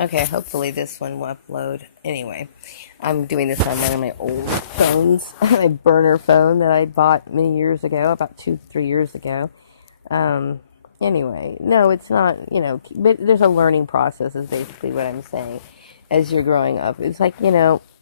Okay, hopefully this one will upload. Anyway, I'm doing this on one of my old phones, my burner phone that I bought many years ago, about 2, 3 years ago. Um, anyway, no, it's not, but there's a learning process is basically what I'm saying as you're growing up. It's like, you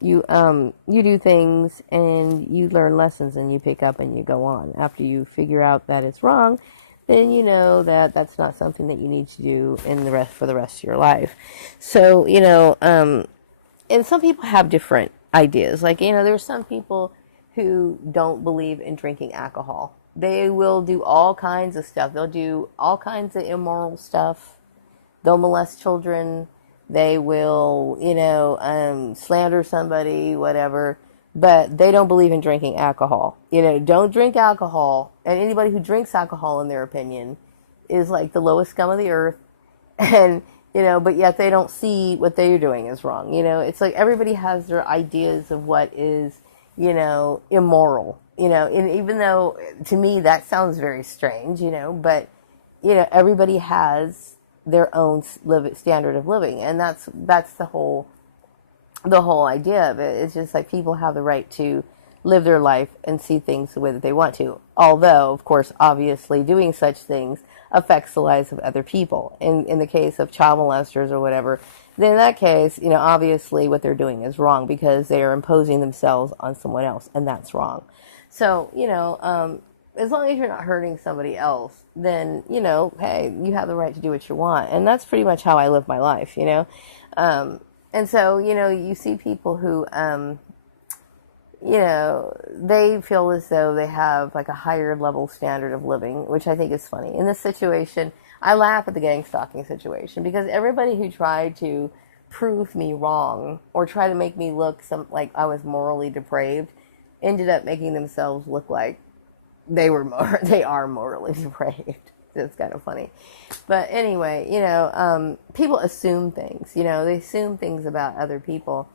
do things and you learn lessons and you pick up and you go on. After you figure out that it's wrong, then you know that that's not something that you need to do in the rest for the rest of your life. So, and some people have different ideas. Like, there's some people who don't believe in drinking alcohol. They will do all kinds of stuff. They'll do all kinds of immoral stuff. They'll molest children. They will, slander somebody, whatever. But they don't believe in drinking alcohol. Don't drink alcohol. And anybody who drinks alcohol, in their opinion, is like the lowest scum of the earth. And, but yet they don't see what they're doing is wrong. It's like everybody has their ideas of what is, immoral. And even though to me that sounds very strange, but, everybody has their own standard of living. And that's the whole idea of it. It's just like people have the right to live their life and see things the way that they want to. Although, of course, obviously doing such things affects the lives of other people. In the case of child molesters or whatever, then in that case, obviously what they're doing is wrong because they are imposing themselves on someone else, and that's wrong. So, as long as you're not hurting somebody else, then, hey, you have the right to do what you want. And that's pretty much how I live my life. And so, you see people who, they feel as though they have like a higher level standard of living, which I think is funny. In this situation, I laugh at the gang stalking situation because everybody who tried to prove me wrong or try to make me look like I was morally depraved ended up making themselves look like they are morally depraved. It's kind of funny. But anyway, people assume things, they assume things about other people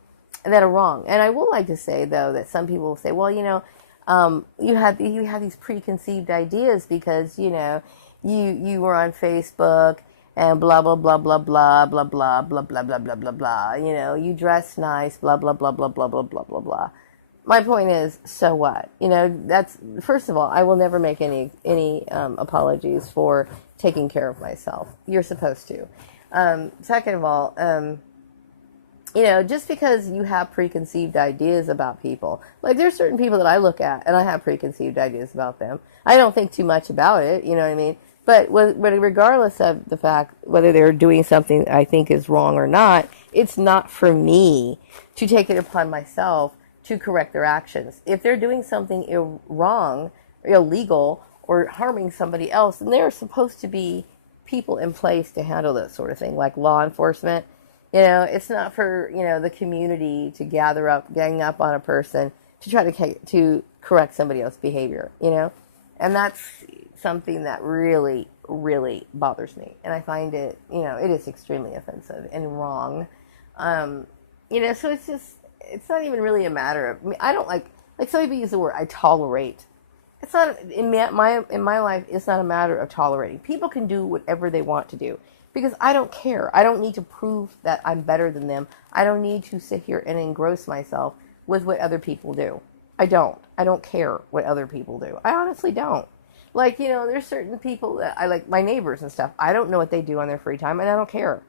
that are wrong. And I will like to say, though, that some people will say, well, you have these preconceived ideas because, you were on Facebook and blah, blah, blah, blah, blah, blah, blah, blah, blah, blah, blah, blah, blah. You dress nice, blah, blah, blah, blah, blah, blah, blah, blah, blah. My point is, so what? That's, first of all, I will never make any apologies for taking care of myself. You're supposed to. Second of all, just because you have preconceived ideas about people, like there's certain people that I look at and I have preconceived ideas about them. I don't think too much about it, you know what I mean? But regardless of the fact whether they're doing something I think is wrong or not, it's not for me to take it upon myself to correct their actions. If they're doing something wrong, illegal, or harming somebody else, then there are supposed to be people in place to handle that sort of thing, like law enforcement. It's not for, the community to gang up on a person to try to correct somebody else's behavior, And that's something that really, really bothers me. And I find it, it is extremely offensive and wrong. So it's not even really a matter of, I don't like some people use the word, I tolerate. It's not, in my life, it's not a matter of tolerating. People can do whatever they want to do. Because I don't care. I don't need to prove that I'm better than them. I don't need to sit here and engross myself with what other people do. I don't. I don't care what other people do. I honestly don't. Like, there's certain people that I like, my neighbors and stuff. I don't know what they do on their free time, and I don't care.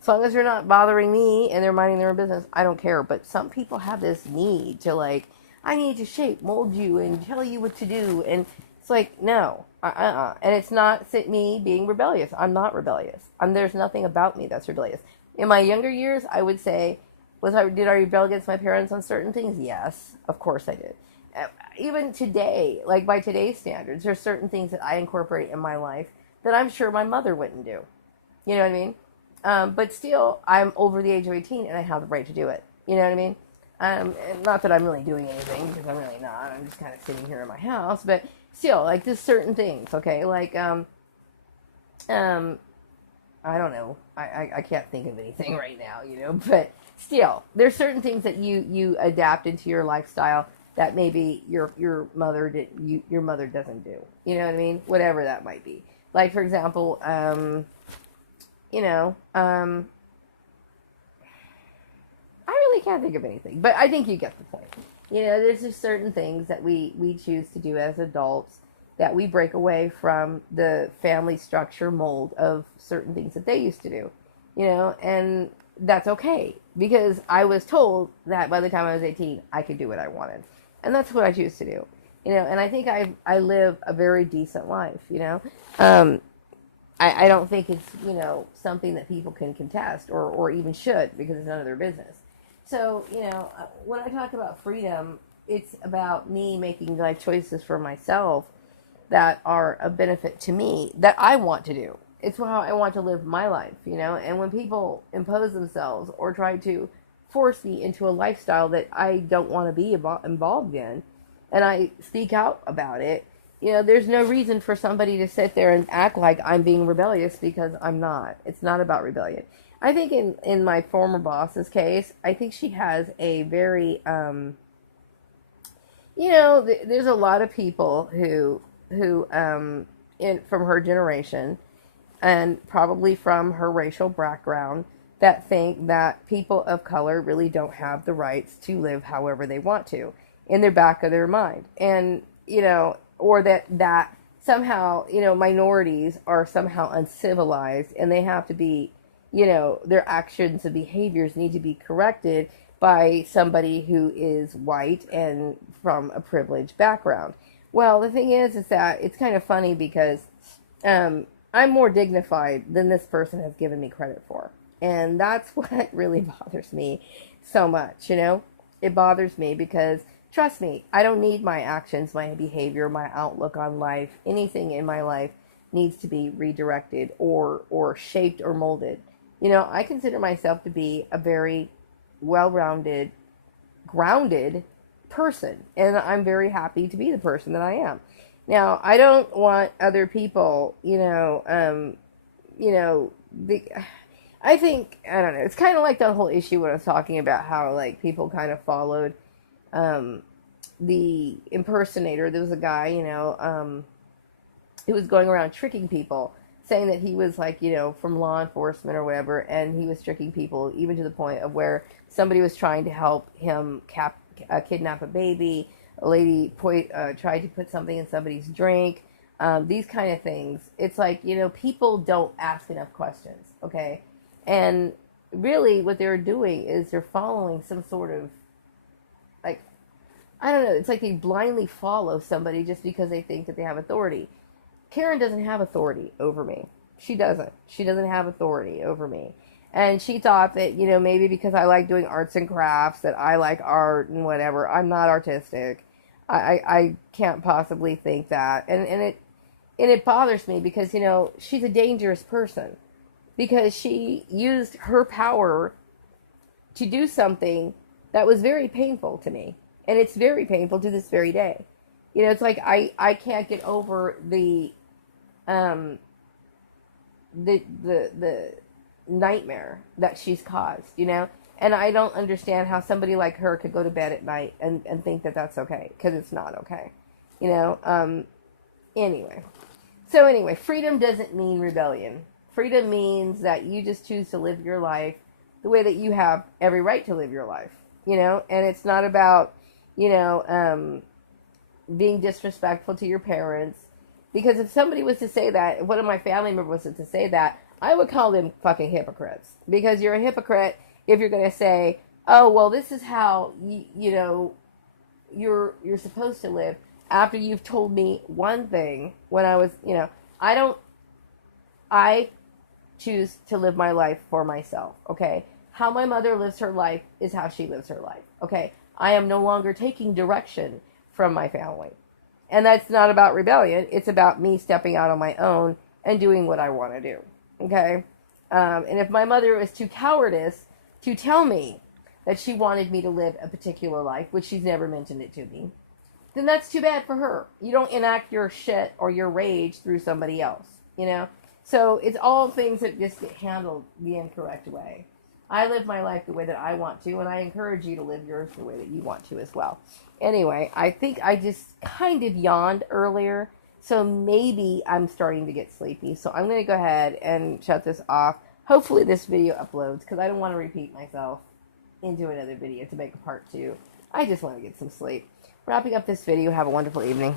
As long as they're not bothering me and they're minding their own business, I don't care. But some people have this need to, like, I need to shape, mold you, and tell you what to do. And it's like, no. And it's not me being rebellious. I'm not rebellious. There's nothing about me that's rebellious. In my younger years, I would say, did I rebel against my parents on certain things? Yes, of course I did. Even today, like by today's standards, there's certain things that I incorporate in my life that I'm sure my mother wouldn't do. You know what I mean? But still, I'm over the age of 18 and I have the right to do it. You know what I mean? And not that I'm really doing anything, because I'm really not. I'm just kind of sitting here in my house. But still, like, there's certain things, okay? Like, I don't know. I can't think of anything right now, But still, there's certain things that you adapt into your lifestyle that maybe your mother doesn't do. You know what I mean? Whatever that might be. Like, for example, can't think of anything, but I think you get the point. You know, there's just certain things that we choose to do as adults that we break away from the family structure mold of certain things that they used to do, you know, and that's okay because I was told that by the time I was 18, I could do what I wanted. And that's what I choose to do, you know, and I think I live a very decent life, you know. I don't think it's, you know, something that people can contest or even should because it's none of their business. So, you know, when I talk about freedom, it's about me making life choices for myself that are a benefit to me that I want to do. It's how I want to live my life, you know. And when people impose themselves or try to force me into a lifestyle that I don't want to be involved in, and I speak out about it, you know, there's no reason for somebody to sit there and act like I'm being rebellious because I'm not. It's not about rebellion. I think in my former boss's case, I think she has a very, you know, there's a lot of people who from her generation and probably from her racial background that think that people of color really don't have the rights to live however they want to in their back of their mind. And, you know, or that somehow, you know, minorities are somehow uncivilized and they have to be, you know, their actions and behaviors need to be corrected by somebody who is white and from a privileged background. Well, the thing is that it's kind of funny because I'm more dignified than this person has given me credit for. And that's what really bothers me so much, you know? It bothers me because, trust me, I don't need my actions, my behavior, my outlook on life, anything in my life needs to be redirected or shaped or molded. You know, I consider myself to be a very well-rounded, grounded person, and I'm very happy to be the person that I am. Now, I don't want other people, I think, I don't know, it's kind of like the whole issue when I was talking about how, like, people kind of followed the impersonator. There was a guy, who was going around tricking people, saying that he was, like, from law enforcement or whatever, and he was tricking people even to the point of where somebody was trying to help him kidnap a baby. A lady tried to put something in somebody's drink. These kind of things. It's like, people don't ask enough questions, okay? And really what they're doing is they're following some sort of, like, I don't know, it's like they blindly follow somebody just because they think that they have authority. Karen doesn't have authority over me. She doesn't. She doesn't have authority over me. And she thought that, maybe because I like doing arts and crafts, that I like art and whatever. I'm not artistic. I can't possibly think that. And it bothers me because, she's a dangerous person. Because she used her power to do something that was very painful to me. And it's very painful to this very day. It's like I can't get over the nightmare that she's caused, and I don't understand how somebody like her could go to bed at night and think that that's okay, because it's not okay, anyway, freedom doesn't mean rebellion. Freedom means that you just choose to live your life the way that you have every right to live your life, and it's not about, being disrespectful to your parents. Because if somebody was to say that, if one of my family members was to say that, I would call them fucking hypocrites. Because you're a hypocrite if you're going to say, oh, well, this is how, you're supposed to live, after you've told me one thing when I was, I choose to live my life for myself, okay? How my mother lives her life is how she lives her life, okay? I am no longer taking direction from my family. And that's not about rebellion. It's about me stepping out on my own and doing what I want to do. Okay? And if my mother was too cowardice to tell me that she wanted me to live a particular life, which she's never mentioned it to me, then that's too bad for her. You don't enact your shit or your rage through somebody else, So it's all things that just get handled the incorrect way. I live my life the way that I want to, and I encourage you to live yours the way that you want to as well. Anyway, I think I just kind of yawned earlier, so maybe I'm starting to get sleepy. So I'm going to go ahead and shut this off. Hopefully this video uploads, because I don't want to repeat myself. into another video to make a part 2. I just want to get some sleep. Wrapping up this video. Have a wonderful evening.